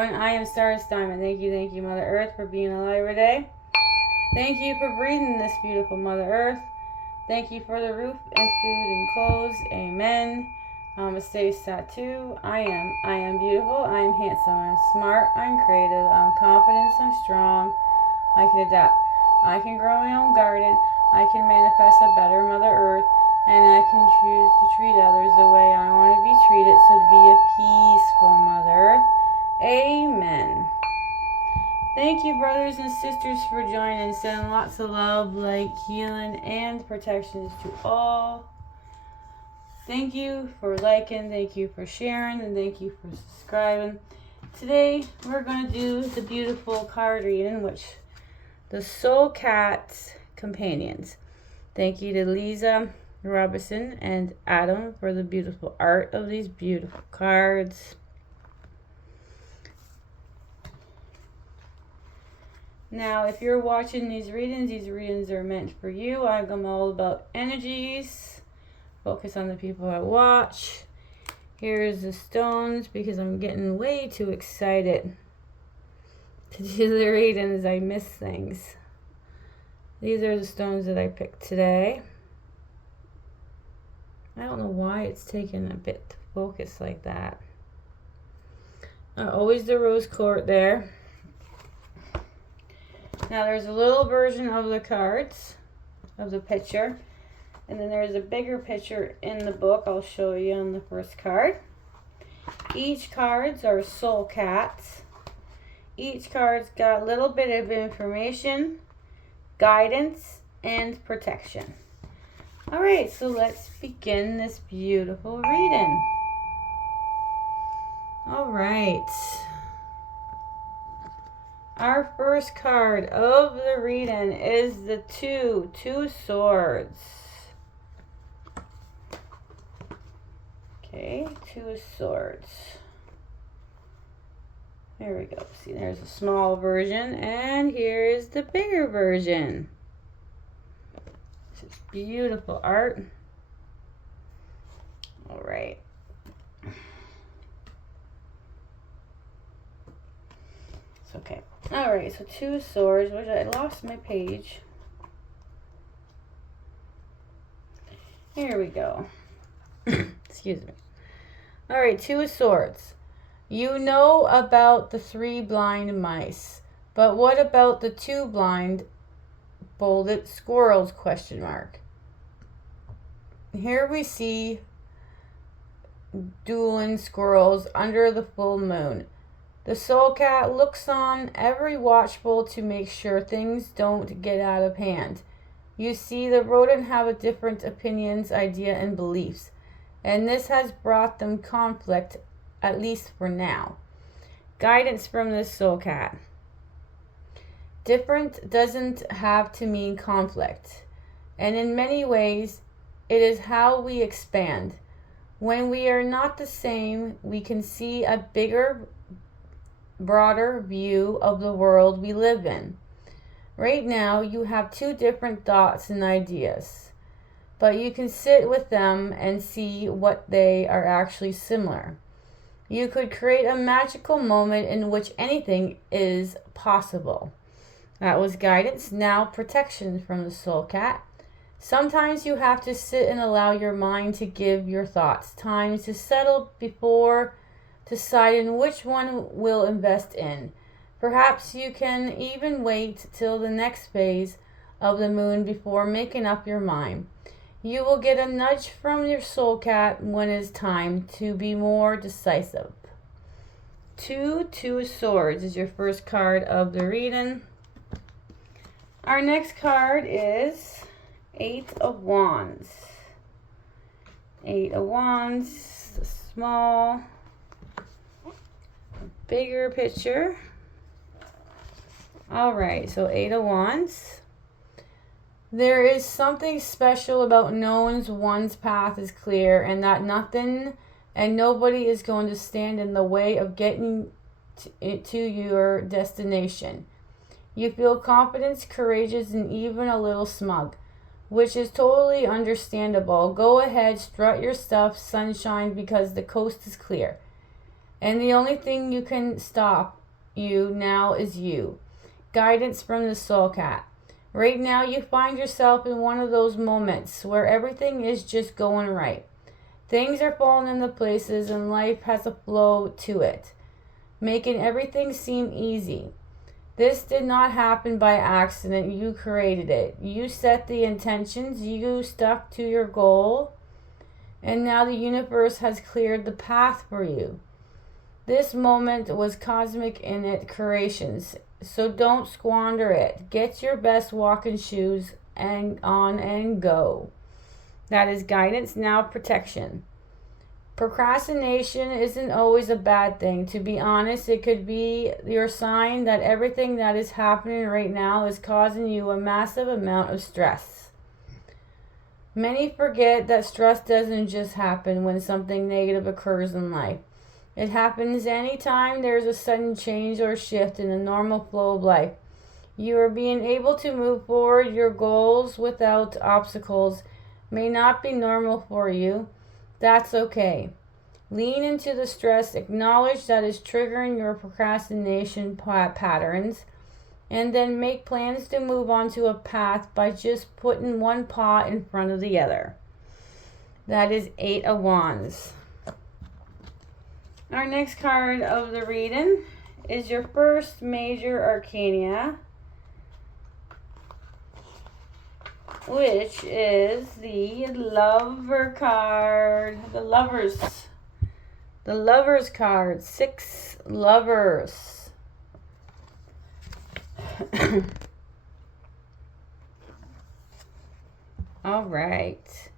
everyone. I am Stardust Diamond. Thank you, Mother Earth, for being alive today. Thank you for breathing this beautiful Mother Earth. Thank you for the roof and food and clothes. Amen. Namaste Satu. I am beautiful. I am handsome. I'm smart. I'm creative. I'm confident. I'm strong. I can adapt. I can grow my own garden. I can manifest a better Mother Earth. And I can choose to treat others the way I want to be treated. So to be a peaceful Mother Earth. Amen. Thank you, brothers and sisters, for joining. Sending lots of love, light, healing, and protections to all. Thank you for liking, thank you for sharing, and thank you for subscribing. Today, we're going to do the beautiful card reading, which the Soul Cat Companions. Thank you to Lisa Robinson and Adam for the beautiful art of these beautiful cards. Now, if you're watching these readings are meant for you. I'm all about energies. Focus on the people I watch. Here's the stones because I'm getting way too excited to do the readings. I miss things. These are the stones that I picked today. I don't know why it's taking a bit to focus like that. Always the rose quartz there. Now there's a little version of the cards, of the picture, and then there's a bigger picture in the book. I'll show you on the first card. Each cards are soul cats. Each card's got a little bit of information, guidance, and protection. All right, so let's begin this beautiful reading. All right. Our first card of the reading is the two swords. Okay, two of swords. There we go. See, there's a small version, and here is the bigger version. This is beautiful art. All right. It's okay. All right, so two swords, which I lost my page. Here we go. Excuse me. All right, two of swords. You know about the 3 blind mice, but what about the 2 blind bolded squirrels? ? Here we see dueling squirrels under the full moon. The soul cat looks on, ever watchful to make sure things don't get out of hand. You see, the rodent have a different opinions, idea, and beliefs, and this has brought them conflict, at least for now. Guidance from the soul cat. Different doesn't have to mean conflict, and in many ways, it is how we expand. When we are not the same, we can see a bigger, broader view of the world we live in. Right now, you have 2 different thoughts and ideas, but you can sit with them and see what they are actually similar. You could create a magical moment in which anything is possible. That was guidance. Now, protection from the soul cat. Sometimes you have to sit and allow your mind to give your thoughts time to settle before deciding which one will invest in. Perhaps you can even wait till the next phase of the moon before making up your mind. You will get a nudge from your soul cat when it's time to be more decisive. Two of swords is your first card of the reading. Our next card is 8 of wands. 8 of wands, the small, bigger picture. All right, so 8 of wands. There is something special about knowing one's path is clear and that nothing and nobody is going to stand in the way of getting to your destination. You feel confident, courageous, and even a little smug, which is totally understandable. Go ahead, strut your stuff, sunshine, because the coast is clear. And the only thing you can stop you now is you. Guidance from the Soul Cat. Right now, you find yourself in one of those moments where everything is just going right. Things are falling into places and life has a flow to it, making everything seem easy. This did not happen by accident. You created it. You set the intentions, you stuck to your goal, and now the universe has cleared the path for you. This moment was cosmic in its creations, so don't squander it. Get your best walking shoes and on and go. That is guidance, now protection. Procrastination isn't always a bad thing. To be honest, it could be your sign that everything that is happening right now is causing you a massive amount of stress. Many forget that stress doesn't just happen when something negative occurs in life. It happens anytime there's a sudden change or shift in the normal flow of life. You are being able to move forward your goals without obstacles may not be normal for you. That's okay. Lean into the stress, acknowledge that is triggering your procrastination patterns, and then make plans to move onto a path by just putting one paw in front of the other. That is 8 of Wands. Our next card of the reading is your first major arcana, which is the Lover card. The Lovers card. 6 lovers. All right.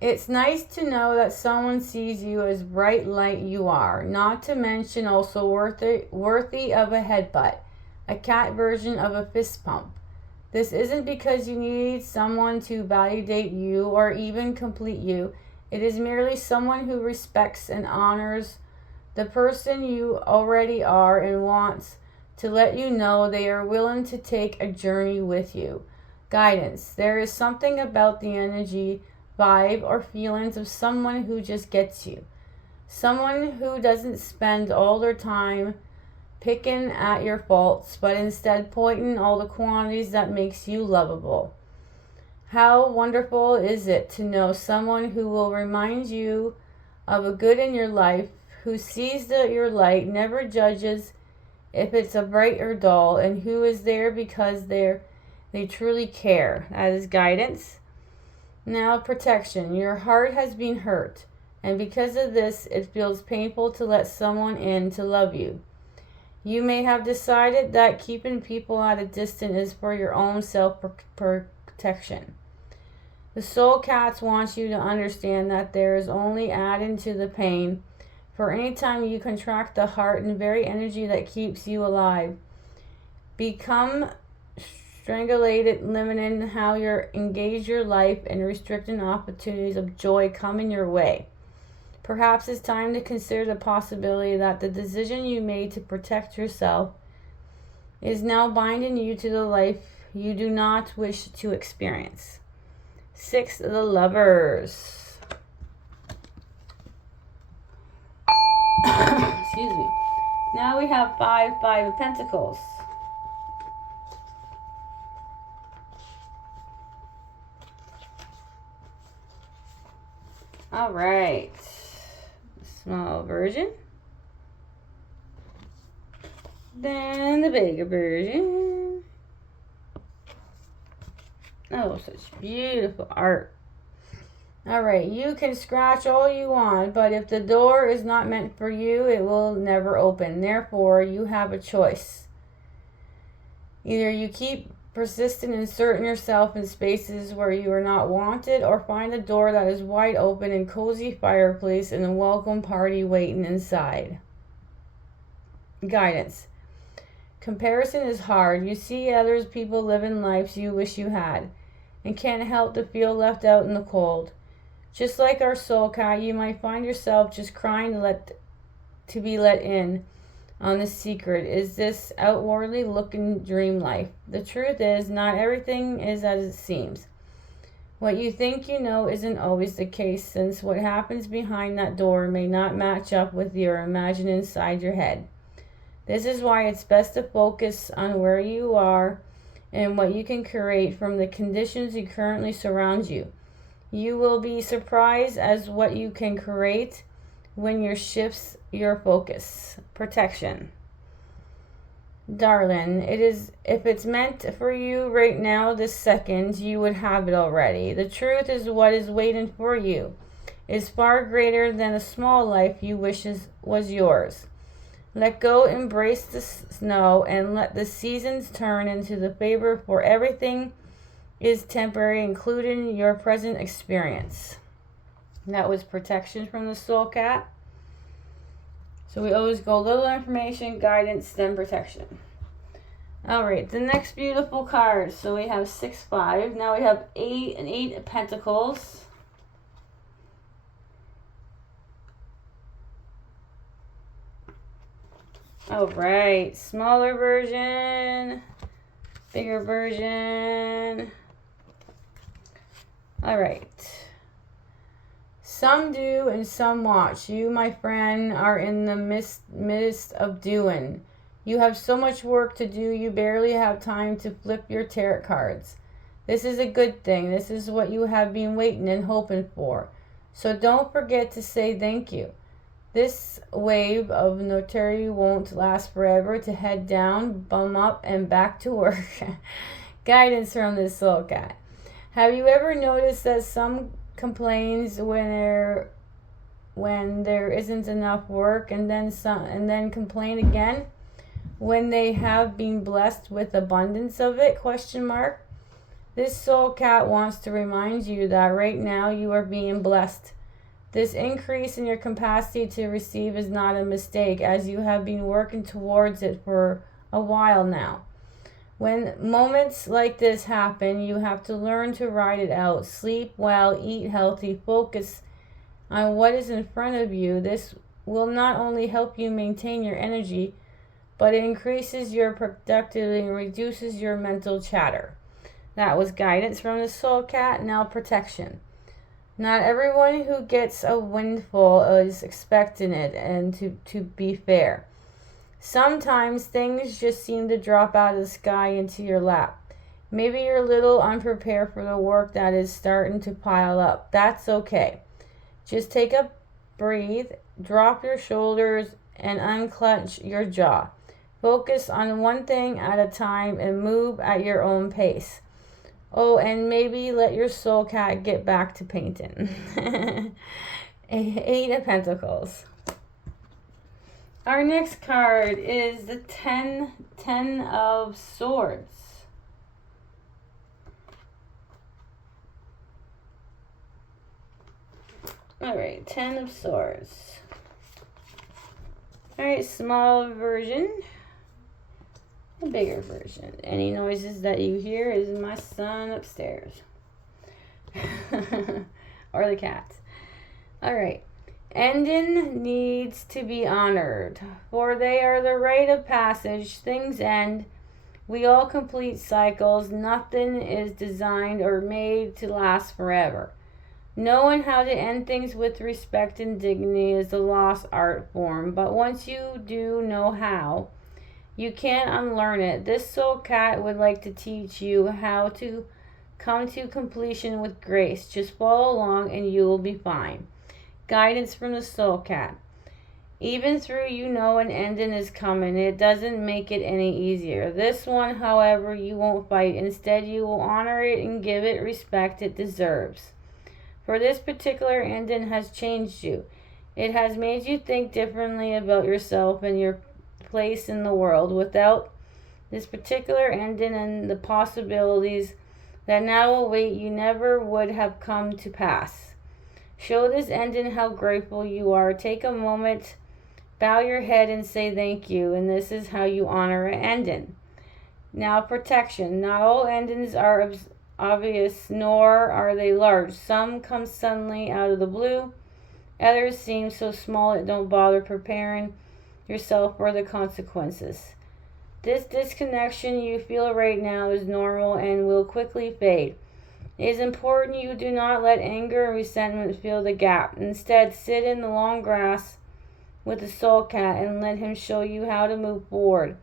It's nice to know that someone sees you as bright light you are, not to mention also worthy of a headbutt, a cat version of a fist pump. This isn't because you need someone to validate you or even complete you. It is merely someone who respects and honors the person you already are and wants to let you know they are willing to take a journey with you. Guidance. There is something about the energy, vibe, or feelings of someone who just gets you. Someone who doesn't spend all their time picking at your faults, but instead pointing all the qualities that makes you lovable. How wonderful is it to know someone who will remind you of a good in your life, who sees your light, never judges if it's a bright or dull, and who is there because they truly care. That is guidance. Now, protection. Your heart has been hurt, and because of this, it feels painful to let someone in to love you. You may have decided that keeping people at a distance is for your own self-protection. The Soul Cats wants you to understand that there is only adding to the pain for any time you contract the heart and very energy that keeps you alive. Become strangulated, limiting how you engage your life and restricting opportunities of joy coming your way. Perhaps it's time to consider the possibility that the decision you made to protect yourself is now binding you to the life you do not wish to experience. 6 of the Lovers. Excuse me. Now we have 5 of Pentacles. All right. Small version. Then the bigger version. Oh, such beautiful art. Alright, you can scratch all you want, but if the door is not meant for you, it will never open. Therefore, you have a choice. Either you keep persistent in inserting yourself in spaces where you are not wanted, or find a door that is wide open and cozy fireplace and a welcome party waiting inside. Guidance. Comparison is hard. You see others people living lives you wish you had, and can't help to feel left out in the cold. Just like our Soul Cat, you might find yourself just crying to be let in on the secret. Is this outwardly looking dream life? The truth is, not everything is as it seems. What you think you know isn't always the case, since what happens behind that door may not match up with your imagine inside your head. This is why it's best to focus on where you are and what you can create from the conditions you currently surround you. You will be surprised as what you can create when you shifts your focus. Protection. Darling, if it's meant for you right now, this second, you would have it already. The truth is what is waiting for you is far greater than the small life you wish was yours. Let go, embrace the snow, and let the seasons turn into the favor, for everything is temporary, including your present experience. That was protection from the Soul Cat. So we always go little information, guidance, then protection. Alright, the next beautiful card. So we have 6-5. Now we have 8 and 8 of Pentacles. Alright, smaller version, bigger version. Alright. Some do and some watch. You, my friend, are in the midst of doing. You have so much work to do, you barely have time to flip your tarot cards. This is a good thing. This is what you have been waiting and hoping for. So don't forget to say thank you. This wave of notoriety won't last forever. To head down, bum up, and back to work. Guidance from the Soul Cat. Have you ever noticed that some complains when there isn't enough work, and then complain again when they have been blessed with abundance of it? This Soul Cat wants to remind you that right now you are being blessed. This increase in your capacity to receive is not a mistake, as you have been working towards it for a while now. When moments like this happen, you have to learn to ride it out. Sleep well, eat healthy, focus on what is in front of you. This will not only help you maintain your energy, but it increases your productivity and reduces your mental chatter. That was guidance from the Soul Cat. Now protection. Not everyone who gets a windfall is expecting it, and to be fair. Sometimes things just seem to drop out of the sky into your lap. Maybe you're a little unprepared for the work that is starting to pile up. That's okay. Just take a breathe, drop your shoulders, and unclench your jaw. Focus on one thing at a time and move at your own pace. Oh, and maybe let your Soul Cat get back to painting. 8 of Pentacles. Our next card is the 10 of Swords. Alright, 10 of Swords. Alright, small version. A bigger version. Any noises that you hear is my son upstairs. Or the cat. Alright. Ending needs to be honored, for they are the rite of passage. Things end. We all complete cycles. Nothing is designed or made to last forever. Knowing how to end things with respect and dignity is a lost art form, but once you do know how, you can't unlearn it. This Soul Cat would like to teach you how to come to completion with grace. Just follow along and you will be fine. Guidance from the Soul Cat. Even through an ending is coming, it doesn't make it any easier. This one, however, you won't fight. Instead, you will honor it and give it respect it deserves. For this particular ending has changed you. It has made you think differently about yourself and your place in the world. Without this particular ending and the possibilities that now await you never would have come to pass. Show this ending how grateful you are. Take a moment, bow your head and say thank you, and this is how you honor an ending. Now protection. Not all endings are obvious, nor are they large. Some come suddenly out of the blue. Others seem so small it don't bother preparing yourself for the consequences. This disconnection you feel right now is normal and will quickly fade. It is important you do not let anger and resentment fill the gap. Instead, sit in the long grass with the soul cat and let him show you how to move forward.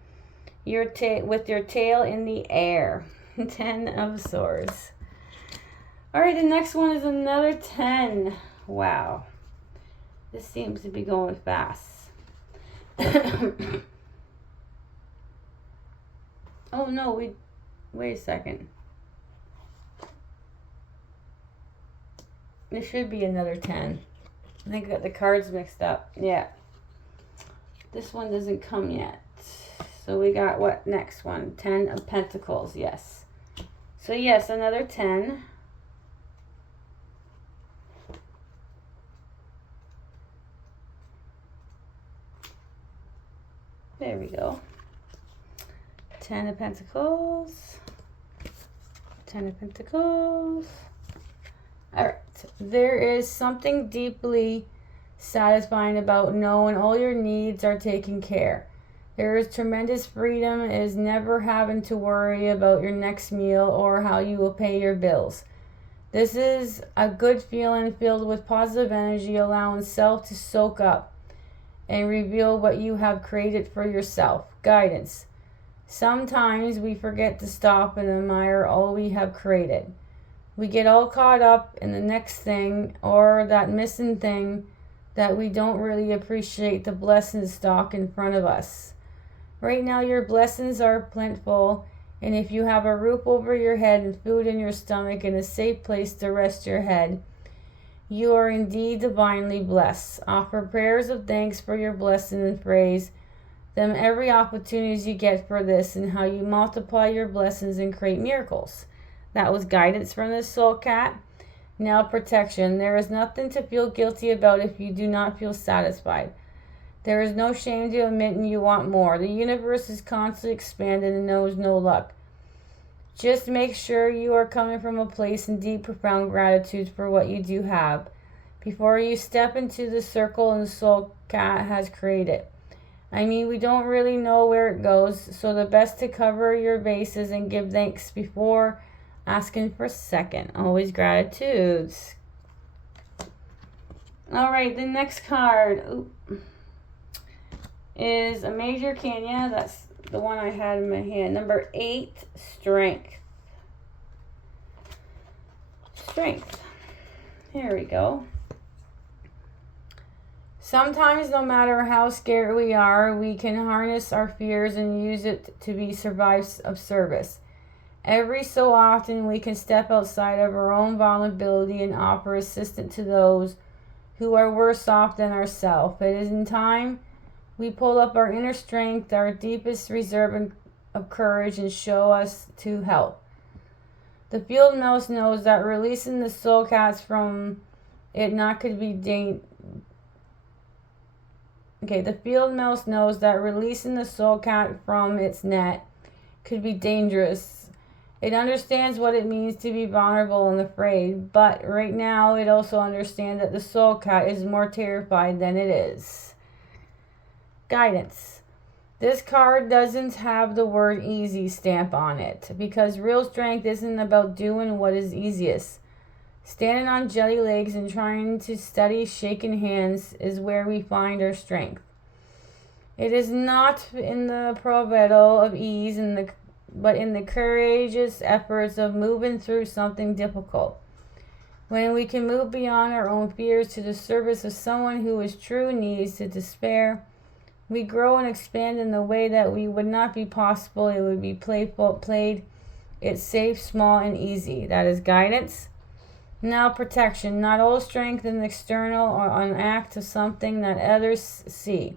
With your tail in the air. 10 of Swords. Alright, the next one is another 10. Wow. This seems to be going fast. Oh no, wait a second. There should be another 10. I think I got the cards mixed up. Yeah. This one doesn't come yet. So we got what next one? 10 of Pentacles, yes. So yes, another 10. There we go. 10 of Pentacles. 10 of Pentacles. Alright. There is something deeply satisfying about knowing all your needs are taken care. There is tremendous freedom is never having to worry about your next meal or how you will pay your bills. This is a good feeling filled with positive energy, allowing self to soak up and reveal what you have created for yourself. Guidance. Sometimes we forget to stop and admire all we have created. We get all caught up in the next thing or that missing thing that we don't really appreciate the blessings stock in front of us. Right now your blessings are plentiful, and if you have a roof over your head and food in your stomach and a safe place to rest your head, you are indeed divinely blessed. Offer prayers of thanks for your blessing and praise them every opportunity you get for this and how you multiply your blessings and create miracles. That was guidance from the soul cat. Now protection. There is nothing to feel guilty about if you do not feel satisfied. There is no shame to admitting you want more. The universe is constantly expanding and knows no luck. Just make sure you are coming from a place in deep, profound gratitude for what you do have before you step into the circle and the soul cat has created. I mean, we don't really know where it goes, so the best to cover your bases and give thanks before asking for a second. Always gratitudes. Alright, the next card is a Major Arcana. That's the one I had in my hand. Number 8, Strength. Strength. Here we go. Sometimes, no matter how scared we are, we can harness our fears and use it to be of service. Every so often, we can step outside of our own vulnerability and offer assistance to those who are worse off than ourselves. It is in time we pull up our inner strength, our deepest reserve of courage, and show us to help. The field mouse knows that releasing the soul cats from it not could be the field mouse knows that releasing the soul cat from its net could be dangerous. It understands what it means to be vulnerable and afraid, but right now it also understands that the soul cat is more terrified than it is. Guidance. This card doesn't have the word easy stamp on it because real strength isn't about doing what is easiest. Standing on jelly legs and trying to steady shaking hands is where we find our strength. It is not in the bravado of ease, but in the courageous efforts of moving through something difficult. When we can move beyond our own fears to the service of someone who is true needs to despair, we grow and expand in the way that we would not be possible. It would be played. It's safe, small, and easy. That is guidance. Now protection. Not all strength is external or an act of something that others see.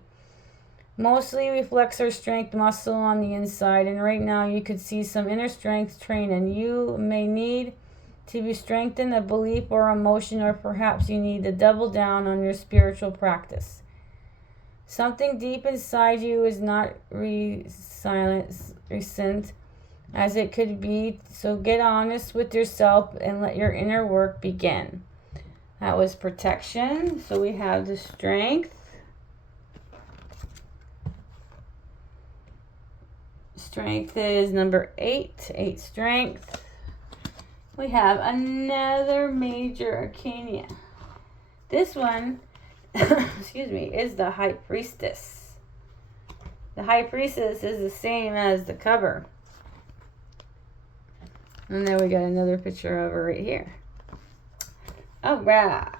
Mostly reflects our strength muscle on the inside, and right now you could see some inner strength training. You may need to be strengthened a belief or emotion, or perhaps you need to double down on your spiritual practice. Something deep inside you is not recent as it could be, so get honest with yourself and let your inner work begin. That was protection. So we have the strength. Strength is number 8. 8 strength. we have another major arcana. This one, excuse me, is the High Priestess. The High Priestess is the same as the cover. And then we got another picture of her right here. All right.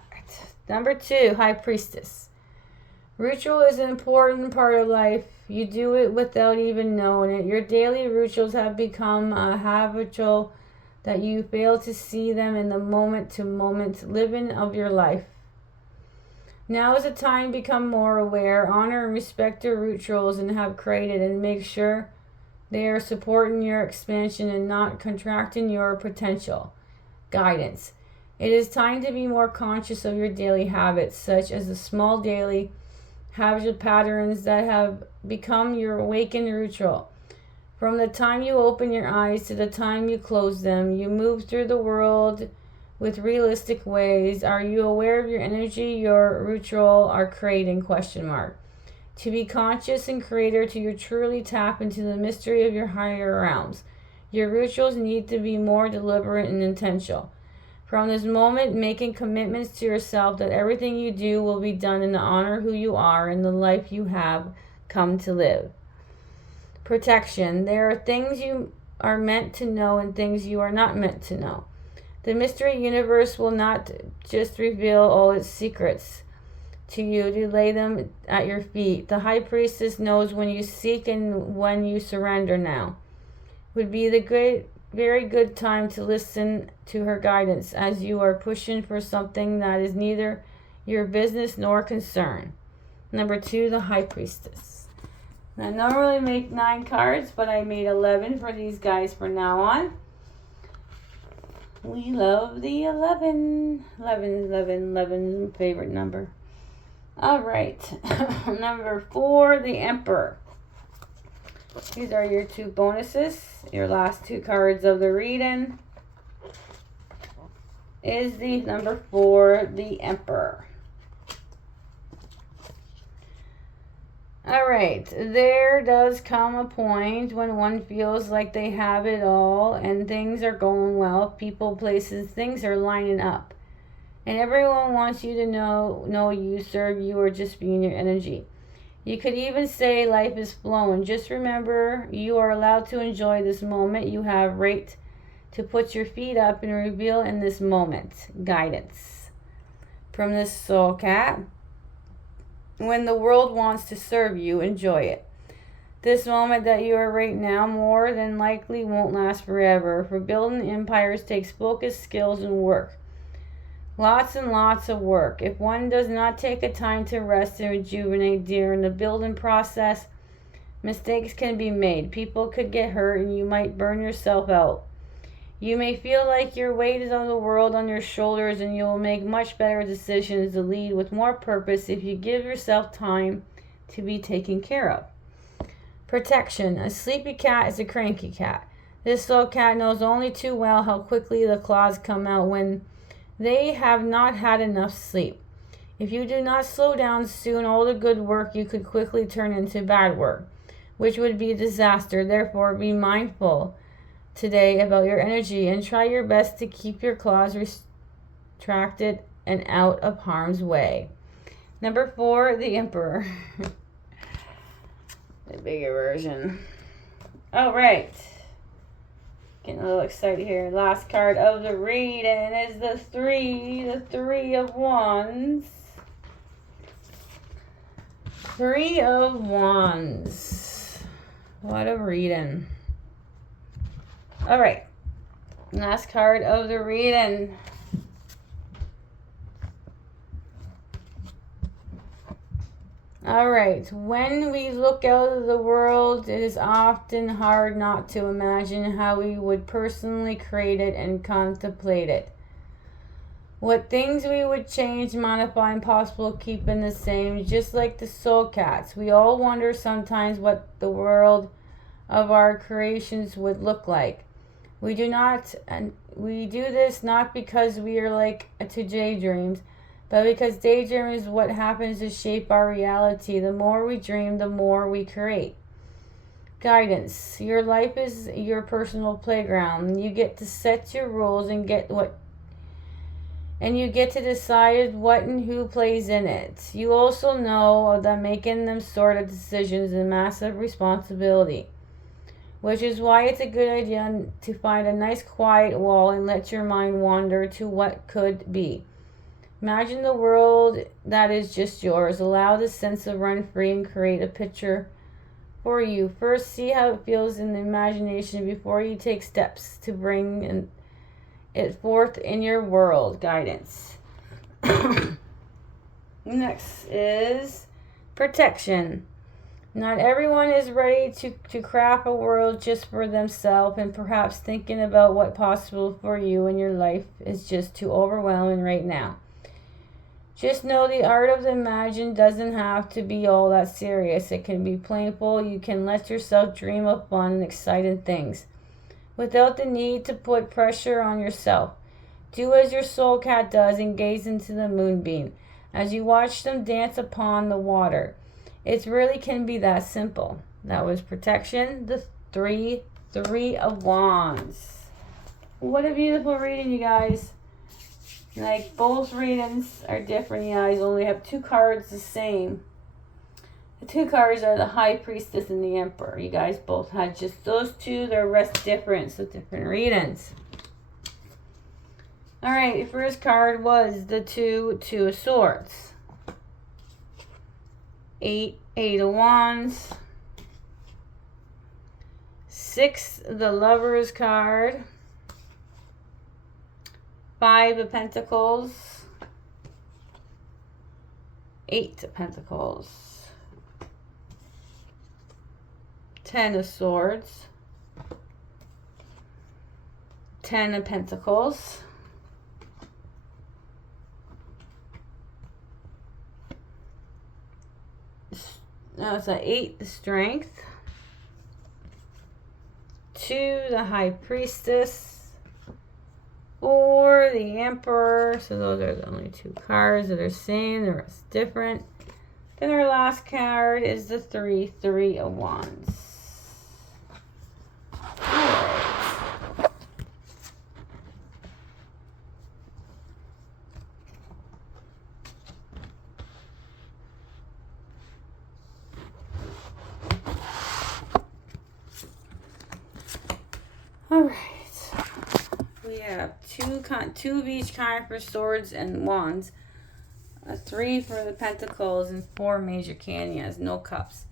Number 2, High Priestess. Ritual is an important part of life. You do it without even knowing it. Your daily rituals have become a habitual that you fail to see them in the moment-to-moment living of your life. Now is the time to become more aware, honor and respect your rituals and have created, and make sure they are supporting your expansion and not contracting your potential. Guidance. It is time to be more conscious of your daily habits, such as the small daily habit patterns that have become your awakened ritual. From the time you open your eyes to the time you close them, you move through the world with realistic ways. Are you aware of your energy your ritual are creating? ? To be conscious and creator, to you truly tap into the mystery of your higher realms. Your rituals need to be more deliberate and intentional. From this moment, making commitments to yourself that everything you do will be done in the honor of who you are and the life you have come to live. Protection. There are things you are meant to know and things you are not meant to know. The mystery universe will not just reveal all its secrets to you to lay them at your feet. The High Priestess knows when you seek and when you surrender now. Would be the very good time to listen to her guidance as you are pushing for something that is neither your business nor concern. Number 2, the High Priestess. I normally make 9 cards, but I made 11 for these guys from now on. We love the 11. 11 is my favorite number. All right. Number 4, the Emperor. These are your 2 bonuses. Your last 2 cards of the reading is the number 4, the Emperor. All right, there does come a point when one feels like they have it all and things are going well. People, places, things are lining up. And everyone wants you to know you, serve you, or just be in your energy. You could even say life is flowing. Just remember, you are allowed to enjoy this moment. You have right to put your feet up and reveal in this moment. Guidance. From this Soul Cat. When the world wants to serve you, enjoy it. This moment that you are right now more than likely won't last forever. For building empires takes focus, skills, and work. Lots and lots of work. If one does not take a time to rest and rejuvenate during the building process, mistakes can be made. People could get hurt and you might burn yourself out. You may feel like your weight is on the world on your shoulders and you will make much better decisions to lead with more purpose if you give yourself time to be taken care of. Protection. A sleepy cat is a cranky cat. This soul cat knows only too well how quickly the claws come out when they have not had enough sleep. If you do not slow down soon, all the good work you could quickly turn into bad work, which would be a disaster. Therefore, be mindful today about your energy and try your best to keep your claws retracted and out of harm's way. Number 4, the Emperor. The bigger version. All right. Getting a little excited here. Last card of the reading is the 3 of Wands. 3 of Wands. What a reading. All right. Last card of the reading. All right. When we look out of the world, it is often hard not to imagine how we would personally create it and contemplate it. What things we would change, modify, and possibly keeping the same, just like the soul cats. We all wonder sometimes what the world of our creations would look like. We do this not because we are like to daydreams, but because daydream is what happens to shape our reality. The more we dream, the more we create. Guidance. Your life is your personal playground. You get to set your rules and you get to decide what and who plays in it. You also know that making them sort of decisions is a massive responsibility, which is why it's a good idea to find a nice quiet wall and let your mind wander to what could be. Imagine the world that is just yours. Allow the sense of run free and create a picture for you. First, see how it feels in the imagination before you take steps to bring it forth in your world. Guidance. Next is protection. Not everyone is ready to craft a world just for themselves, and perhaps thinking about what's possible for you in your life is just too overwhelming right now. Just know the art of the imagine doesn't have to be all that serious. It can be playful. You can let yourself dream of fun and exciting things without the need to put pressure on yourself. Do as your soul cat does and gaze into the moonbeam as you watch them dance upon the water. It really can be that simple. That was protection, the three of wands. What a beautiful reading, you guys. Like, both readings are different. You guys only have two cards the same. The two cards are the High Priestess and the Emperor. You guys both had just those two. The rest different, so different readings. Alright, the first card was the Two of Swords. Eight of Wands. 6, the Lovers card. 5 of Pentacles. 8 of Pentacles. 10 of Swords. 10 of Pentacles. Now it's an 8, the Strength. 2, the High Priestess. 4, the Emperor. So those are the only two cards that are same. The rest different. Then our last card is the 3 of Wands. Alright. We have two of each kind for swords and wands. 3 for the pentacles and 4 major canyas, no cups.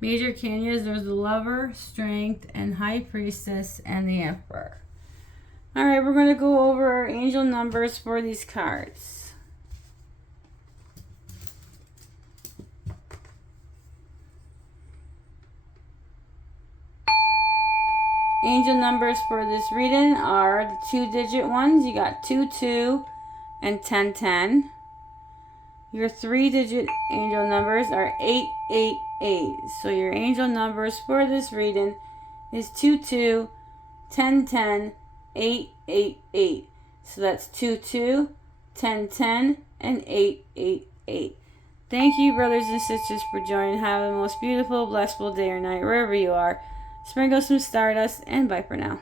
Major canyas, there's the Lover, Strength, and High Priestess, and the Emperor. Alright, we're going to go over our angel numbers for these cards. Angel numbers for this reading are the 2-digit ones. You got 22 and 1010. Your 3-digit angel numbers are 888. So your angel numbers for this reading is 22, 1010, 888. So that's 22, 1010, and 888. Thank you, brothers and sisters, for joining. Have the most beautiful, blissful day or night wherever you are. Sprinkle some stardust, and bye for now.